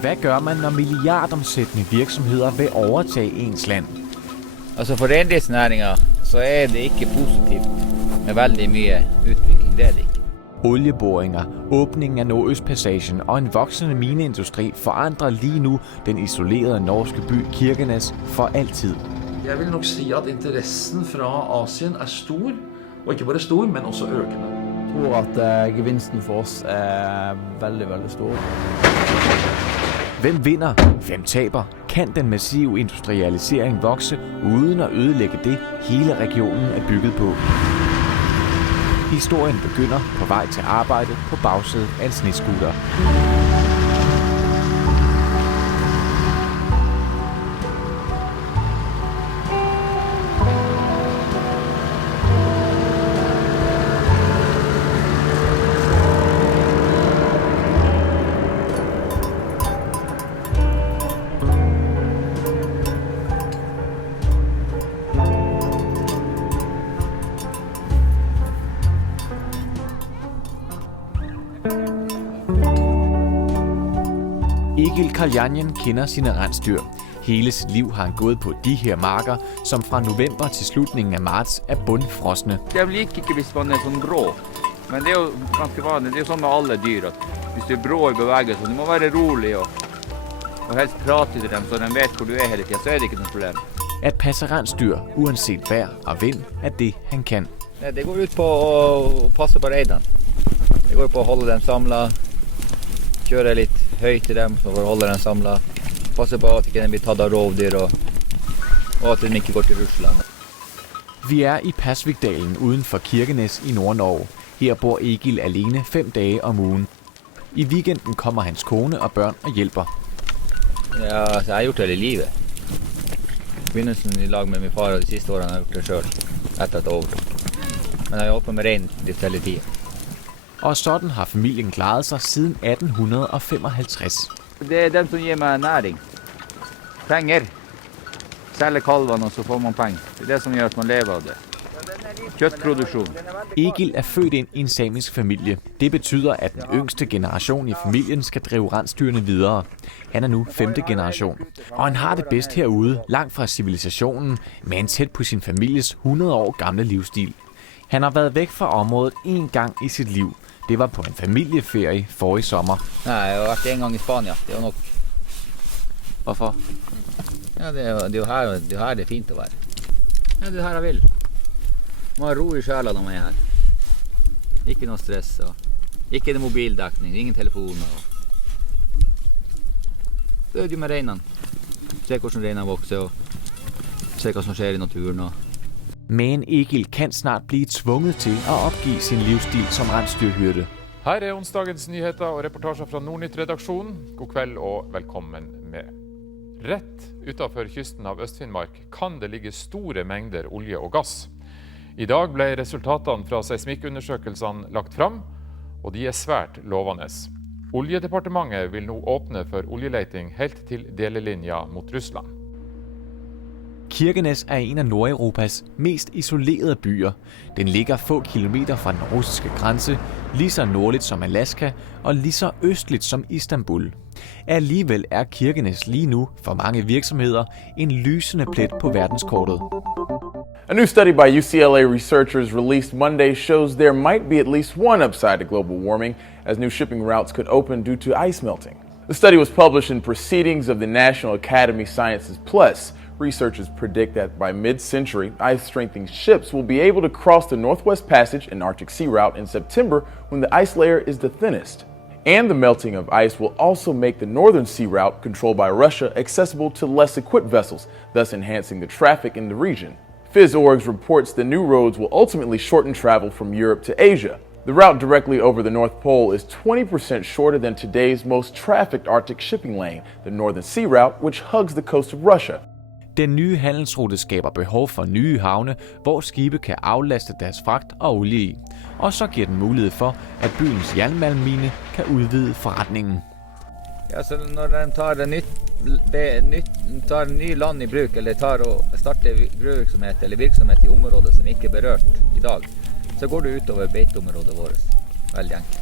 Hvad gør man, når milliardomsættende virksomheder vil overtage ens land? Altså for reindriftsnæringer, så det ikke positivt med veldig mye udvikling. Det det ikke. Olieboringer, åbningen af Nordøstpassagen og en voksende mineindustri forandrer lige nu den isolerede norske by Kirkenes for altid. Jeg vil nok sige, at interessen fra Asien stor, og ikke bare stor, men også økende. Jeg tror, at gevinsten for os veldig, veldig stor. Hvem vinder? Hvem taber? Kan den massive industrialisering vokse, uden at ødelægge det, hele regionen er bygget på? Historien begynder på vej til arbejde på bagsædet af en snescooter. Egil Kaljanjen kender sine rensdyr. Hele sit liv har han gået på de her marker, som fra november til slutningen af marts er bundfrosne. Jeg liker ikke, hvis man sådan grå. Men det jo ganske vanligt. Det jo sådan med alle dyr. At hvis du brå i bevegelse, du må være rolig og helst prate til dem, så de vet hvor du hele tiden, så det ikke noget problem. At passe rensdyr, uanset vejr og vind, er det han kan. Ja, det går ut på at passe på reidene. Det går på at holde dem samlet, køre lidt højt til dem, så for at holde dem samlet. Passe på at ikke den blir taget af rovdyr, og at den ikke går til Rusland. Vi er i Pasvikdalen uden for Kirkenes i Nord-Norge. Her bor Egil alene 5 dage om ugen. I weekenden kommer hans kone og børn og hjælper. Ja, så jeg har gjort det i livet. Begynnelsen i lag med min far, og de sidste årene har jeg gjort det selv, etter at jeg overtog. Men jeg har jobbet med reindrift hele tiden. Og sådan har familien klaret sig siden 1855. Det er dem som giver mig næring. Penger. Sælge kalvene, og så får man penge. Det er det som gør, at man lever af det. Køttproduksjon. Egil er født ind i en samisk familie. Det betyder, at den yngste generation i familien skal drive rensdyrene videre. Han er nu 5. generation. Og han har det bedst herude, langt fra civilisationen, men tæt på sin families 100 år gamle livsstil. Han har været væk fra området 1 gang i sit liv. Det var på en familieferie forrige sommer. Nej, jeg har været 1 gang i Spania. Det er nok. Hvorfor? Ja, det er jo her det er fint at være. Ja, det er her jeg vil. Man har ro i sjælen når man er her. Ikke noe stress, og ikke noe mobildekning, ingen telefoner. Det er jo med reinene. Se hvordan reinene vokser, og se hva som skjer i naturen. Men Egil kan snart blive tvunget til at opgive sin livsstil som rensdyrhyrde. Her er onsdagens nyheter og reportasjer fra Nordnytt-redaksjonen. God kveld og velkommen med. Rett utenfor kysten av Øst-Finnmark kan det ligge store mengder olje og gass. I dag ble resultatene fra seismikkundersøkelsene lagt fram, og de er svært lovende. Oljedepartementet vil nå åpne for oljeleiting helt til delelinja mot Russland. Kirkenes er en af Nordeuropas mest isolerede byer. Den ligger få kilometer fra den russiske grænse, lige så nordligt som Alaska og lige så østligt som Istanbul. Alligevel er Kirkenes lige nu for mange virksomheder en lysende plet på verdenskortet. A new study by UCLA researchers released Monday shows there might be at least one upside to global warming, as new shipping routes could open due to ice melting. The study was published in Proceedings of the National Academy Sciences Plus. Researchers predict that by mid-century, ice-strengthening ships will be able to cross the Northwest Passage and Arctic Sea route in September when the ice layer is the thinnest. And the melting of ice will also make the Northern Sea route, controlled by Russia, accessible to less equipped vessels, thus enhancing the traffic in the region. PhysOrgs reports the new roads will ultimately shorten travel from Europe to Asia. The route directly over the North Pole is 20% shorter than today's most trafficked Arctic shipping lane, the Northern Sea route, which hugs the coast of Russia. Den nye handelsrute skaber behov for nye havne, hvor skibe kan aflaste deres fragt og olie i. Og så giver den mulighed for, at byens jernmalmmine kan udvide forretningen. Ja, så når de tar nye land i bruk, eller tar og starter gruvevirksomhet eller virksomhet i områder som ikke er berørt i dag, så går det ut over beiteområdet vårt. Veldig enkelt.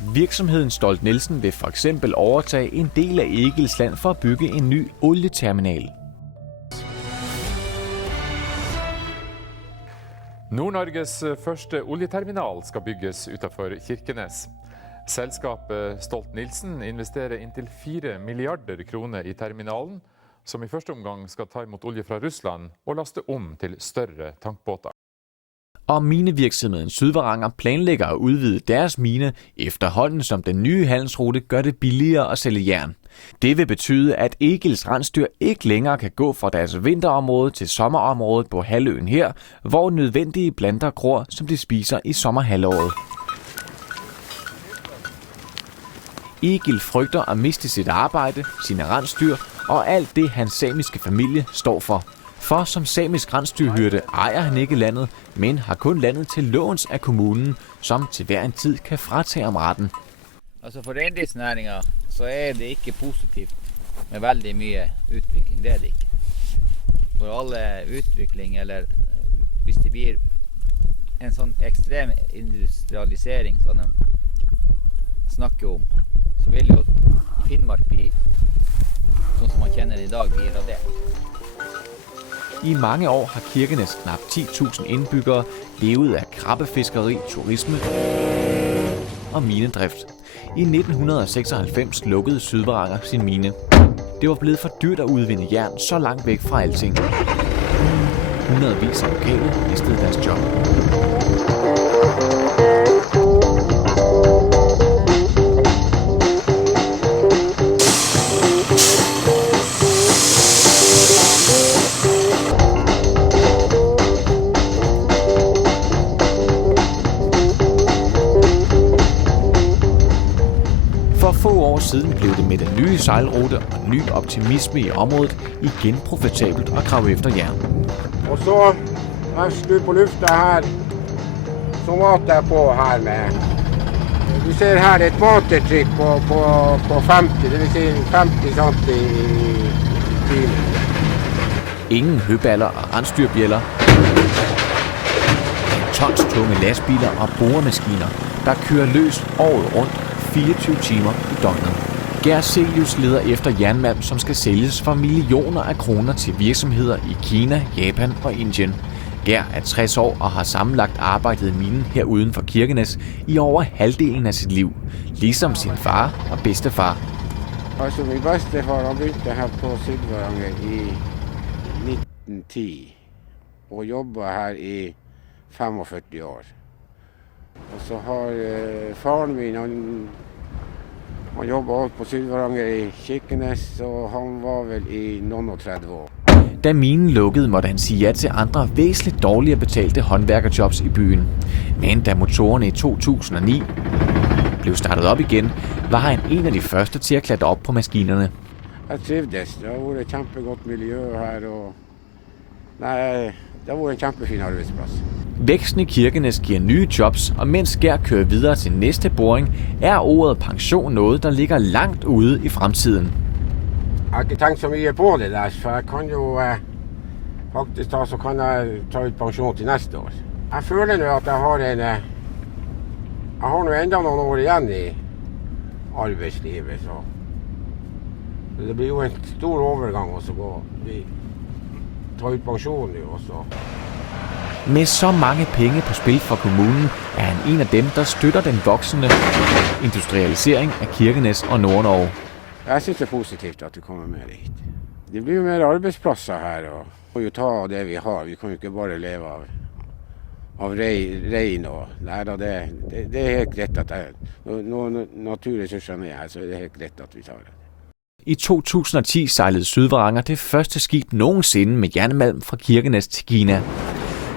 Virksomheden Stolt Nielsen vil for eksempel overtage en del af Egilsland for at bygge en ny olieterminal. Nord-Norges første oljeterminal skal bygges utenfor Kirkenes. Selskapet Stolt Nielsen investerer inntil 4 milliarder kroner i terminalen, som i første omgang skal ta imot olje fra Russland og laste om til større tankbåter. Og minevirksomheden Sydvaranger planlægger at udvide deres mine efterhånden, som den nye handelsrute gør det billigere at sælge jern. Det vil betyde, at Egils rensdyr ikke længere kan gå fra deres vinterområde til sommerområdet på halvøen her, hvor nødvendige planter gror, som de spiser i sommerhalvåret. Egil frygter at miste sit arbejde, sine rensdyr og alt det, hans samiske familie står for. For som samisk rensdyrhyrde ejer han ikke landet, men har kun landet til låns af kommunen, som til hver en tid kan fratage ham retten. Altså for reindriftsnæringa så det ikke positivt med veldig mye utvikling, det det ikke. For alle utvikling, eller hvis det blir en sånn ekstrem industrialisering som de snakker om, så vil jo Finnmark bli sånn som man kjenner det i dag, blir radert. I mange år har Kirkenes knap 10.000 indbyggere levet af krabbefiskeri, turisme og minedrift. I 1996 lukkede Sydvaranger sin mine. Det var blevet for dyrt at udvinde jern så langt væk fra alting. Hundredvis af lokale mistede deres job. For få år siden blev det med den nye sejlrute og ny optimisme i området igen profitabelt at grave efter jern. Og så først du på lufta her, så mater jeg på her med. Du ser her et matertrykk på 50, det vil si 50 cm i timen. Ingen høballer og rensdyrbjæller. Tons tunge lastbiler og boremaskiner, der kører løs året rundt 24 timer i døgnet. Gert Celius leder efter jernmalm, som skal sælges for millioner af kroner til virksomheder i Kina, Japan og Indien. Gert er 60 år og har sammenlagt arbejdet i minen her uden for Kirkenes i over halvdelen af sit liv, ligesom sin far og bedstefar. Altså min bedstefar han begynte her på Sydvaranger i 1910 og jobber her i 45 år. Og så har faren min, han jobber også på Sydvaranger i Kirkenes, og han var vel i noen og 30 år. Da minen lukkede, måtte han sige ja til andre væsentligt dårligere betalte håndværkerjobs i byen. Men da motorerne i 2009 blev startet op igen, var han en af de første til at klatre op på maskinerne. Jeg trivdes. Det har vært et kjempegodt miljø her, og det var en kjempefin arbeidsplads. Væksten i Kirkenes giver nye jobs, og mens Gert kører videre til næste boring, er ordet pension noget, der ligger langt ude i fremtiden. Jeg har ikke tenkt så mye på det der, for jeg kan jo faktisk ta ut pensjon til neste år. Jeg føler nå at jeg har nå enda noen år igjen i arbeidslivet, så det blir jo en stor overgang også gå. Vi tar ut pensjon jo også. Med så mange penge på spil for kommunen, er han en af dem, der støtter den voksende industrialisering af Kirkenes og Nord-Norge. Jeg synes det er positivt at du kommer med hit. Det blir jo mer arbeidspladser her, og vi må jo ta av det vi har. Vi kan jo ikke bare leve av rein. Det er helt greit at når naturressurserne er her, så er det helt greit at vi tar det. I 2010 sejlede Sydvaranger det første skib nogensinde med jernmalm fra Kirkenes til Kina.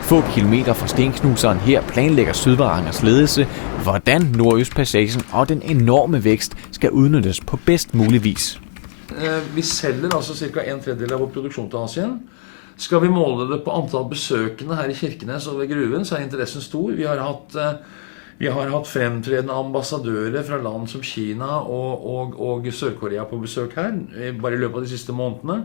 Få kilometer fra stenknuseren her planlægger Sydvarangers ledelse, hvordan Nordøstpassagen og den enorme vækst skal udnyttes på bedst mulig vis. Vi sælger altså ca. 1/3 av vår produksjon til Asien. Skal vi måle det på antall besøkende her i Kirkenes og ved gruven, så er interessen stor. Vi har hatt fremtredende ambassadører fra land som Kina og Sør-Korea på besøk her, bare i løpet av de siste månedene.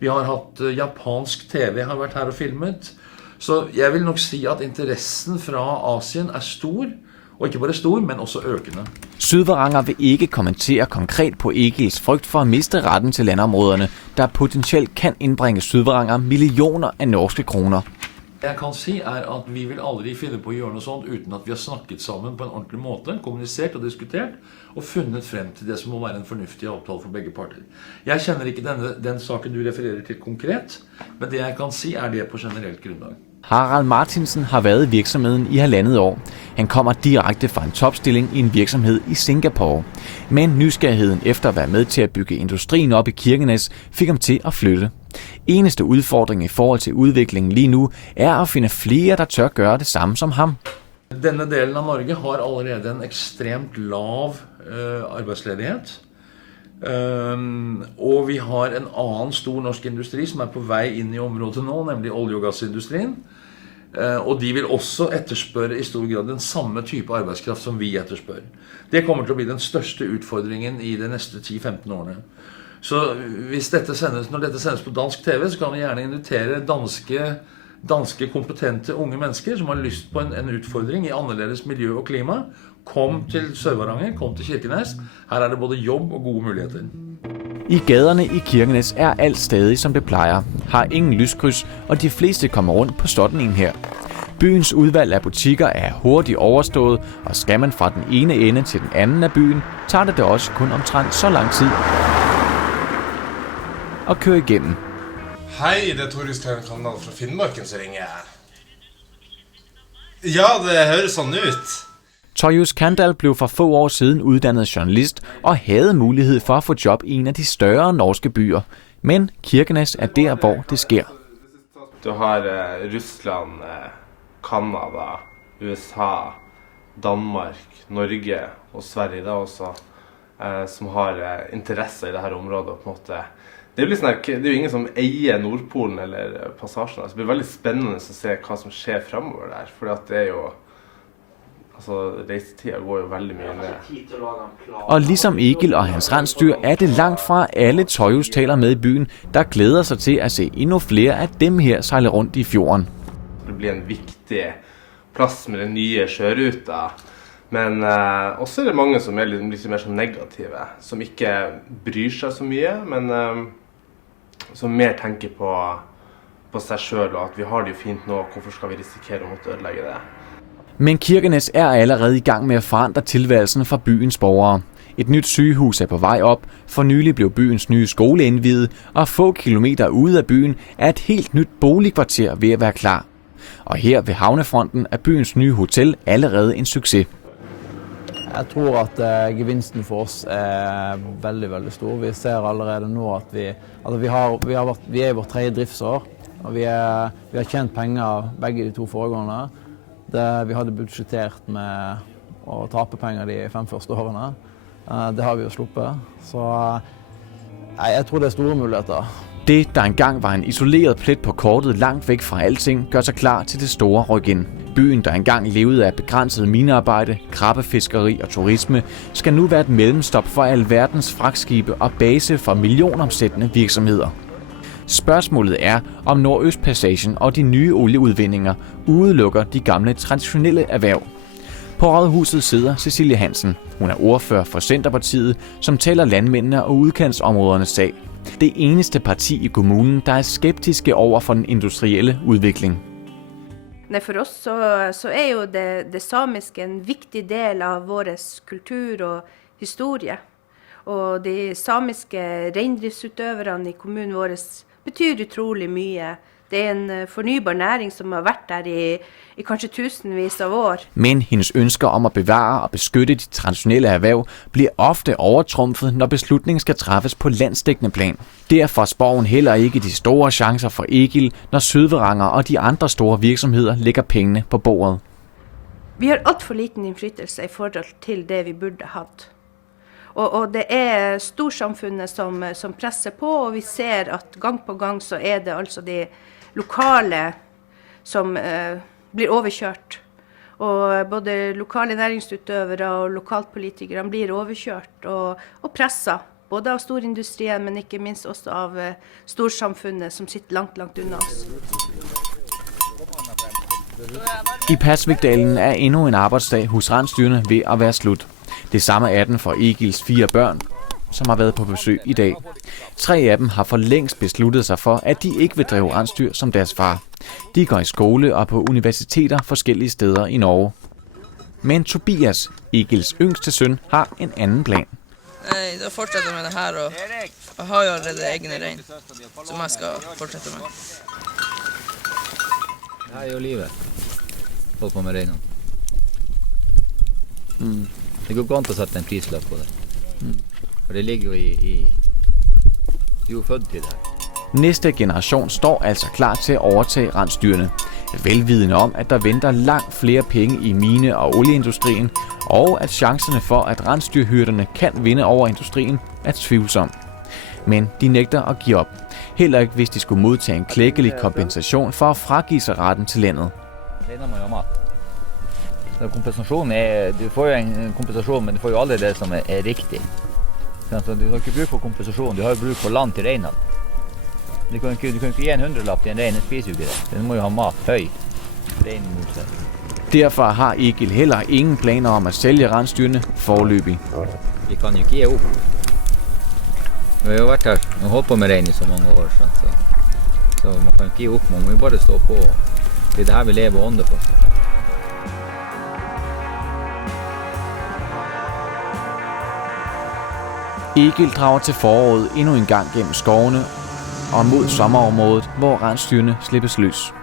Vi har hatt japansk TV har vært her og filmet. Så jeg vil nok si at interessen fra Asien er stor, Og ikke bare stor, men også økende. Sydvaranger vil ikke kommentere konkret på Egils frygt for at miste retten til landområderne, der potentielt kan indbringe Sydvaranger millioner af norske kroner. Jeg kan si at vi vil aldri finne på å gjøre noe sånt uten at vi har snakket sammen på en ordentlig måte, kommunisert og diskutert, og funnet frem til det som må være en fornuftig avtale for begge parter. Jeg kjenner ikke den saken du refererer til konkret, men det jeg kan si det på generelt grunnlag. Harald Martinsen har været i virksomheden i 1,5 år. Han kommer direkte fra en topstilling i en virksomhed i Singapore. Men nysgerrigheden efter at være med til at bygge industrien op i Kirkenes fik ham til at flytte. Eneste udfordring i forhold til udviklingen lige nu er at finde flere, der tør gøre det samme som ham. Denne delen av Norge har allerede en ekstremt lav arbeidsledighet. Og vi har en annen stor norsk industri som på vei inn i området nå, nemlig olje- og gassindustrien. Og de vil også etterspørre i stor grad den samme type arbeidskraft som vi etterspør. Det kommer til å bli den største utfordringen i de neste 10-15 årene. Så når dette sendes på dansk TV, så kan vi gjerne invitere danske kompetente unge mennesker som har lyst på en utfordring i annerledes miljø og klima. Kom til Sør-Varanger, kom til Kirkenes. Her det både jobb og gode muligheter. I gaderne i Kirkenes alt stadig som det plejer. Har ingen lyskryds, og de fleste kommer rundt på stotningen her. Byens udvalg af butikker hurtigt overstået, og skal man fra den ene ende til den anden af byen, tager det også kun omtrent så lang tid at køre igennem. Hei, det Torjus Kanal fra Finnmarken som ringer. Ja, det høres sådan ut. Torjus Kandal blev for få år siden uddannet journalist og havde mulighed for at få job i en af de større norske byer. Men Kirkenes der, hvor det sker. Du har Russland, Kanada, USA, Danmark, Norge og Sverige da også, som har interesse i det her området. På en måte. Det er jo ingen som eier Nordpolen eller Passasjen. Det blir veldig spennende å se hva som skjer fremover der, for det jo... reisetida går jo veldig mye ned. Og ligesom Egil og hans rensdyr det langt fra alle Torjus taler med i byen, der glæder sig til at se endnu flere af dem her sejle rundt i fjorden. Det blir en viktig plass med den nye sjøruta, men også det mange som litt mer som negative, som ikke bryr seg så mye, men som mer tenker på seg selv, og at vi har det jo fint nå, hvorfor skal vi risikere å måtte ødelegge det? Men Kirkenes allerede i gang med at forandre tilværelsen for byens borgere. Et nyt sygehus på vej op, for nylig blev byens nye skole indviet, og få kilometer ude af byen et helt nyt boligkvarter ved at være klar. Og her ved havnefronten byens nye hotel allerede en succes. Jeg tror at gevinsten for oss veldig, veldig stor. Vi ser allerede nå at vi i vårt 3. driftsår, og vi har tjent penger begge de 2 foregående. Vi hadde budsjettert med å tape penger de 5 første årene. Det har vi jo sluppet. Så jeg tror det store muligheter. Det, der engang var en isoleret plet på kortet langt væk fra alting, gør sig klar til det store ryk ind. Byen, der engang levede af begrænset minearbejde, krabbefiskeri og turisme, skal nu være et mellemstop for alverdens fragtskibe og base for millionomsættende virksomheder. Spørgsmålet om Nordøstpassagen og de nye olieudvindinger udelukker de gamle traditionelle erhverv. På rådhuset sidder Cecilie Hansen. Hun ordfører for Centerpartiet, som taler landmændene og udkantsområdernes sag. Det eneste parti i kommunen, der skeptiske over for den industrielle udvikling. Nej, for oss så jo det samiske en vigtig del av vores kultur og historie. Og de samiske reindriftsutøverne i kommunen vår betyr utrolig mye. Det en fornybar næring som har vært der i kanskje tusindvis av år. Men hendes ønsker om at bevare og beskytte de traditionelle erhverv bliver ofte overtrumfet, når beslutningen skal træffes på landsdækkende plan. Derfor spår hun heller ikke de store chancer for Egil, når Sydvaranger og de andre store virksomheder lægger pengene på bordet. Vi har alt for liten indflytelse i forhold til det vi burde hatt. Og det storsamfunnet som presser på, og vi ser at gang på gang så det altså de lokale som blir overkjørt. Og både lokale næringsutøvere og lokalpolitikere blir overkjørt og presset. Både av storindustrien, men ikke minst også av storsamfunnet som sitter langt, langt unna oss. I Pasvikdalen er endnu en arbejdsdag hos rensdyrene ved at være slut. Det samme er den for Egils 4 børn, som har været på besøg i dag. 3 af dem har for længst besluttet sig for, at de ikke vil drive rensdyr som deres far. De går i skole og på universiteter forskellige steder i Norge. Men Tobias, Egils yngste søn, har en anden plan. Da fortsætter med det her, og jeg har jo allerede egne rein, som jeg skal fortsætte med. Det her er jo livet. Hold på med reinen. Det går ikke an å sette en prislapp på det. For det ligger jo i du er jo født til det her. Næste generation står altså klar til at overtage rensdyrene. Velvidende om, at der venter langt flere penge i mine- og olieindustrien, og at chancerne for, at rensdyrhyrderne kan vinde over industrien, er tvivlsom. Men de nægter at give op. Heller ikke, hvis de skulle modtage en klækkelig kompensation for at fragive sig retten til landet. Reiner må jo ha mat. Så kompensasjonen du får jo en kompensasjon, men du får jo aldri det som er riktig. Så du har ikke bruk for kompensasjon, du har jo bruk for land til reinene. Du kan ikke gi en 100-lapp til en rein, den spiser jo ikke det. Den må jo ha mat høy. Reinen mot seg. Derfor har Egil heller ingen planer om at sælge rensdyrene foreløbig. Vi kan jo ikke gi opp. Vi har jo vært her og holdt på med rein i så mange år, så man kan ikke gi opp. Man må jo bare stå på. Det er det her vi lever og ånder for. Egil drager til foråret endnu en gang gennem skovene og mod sommerområdet, hvor rensdyrene slippes løs.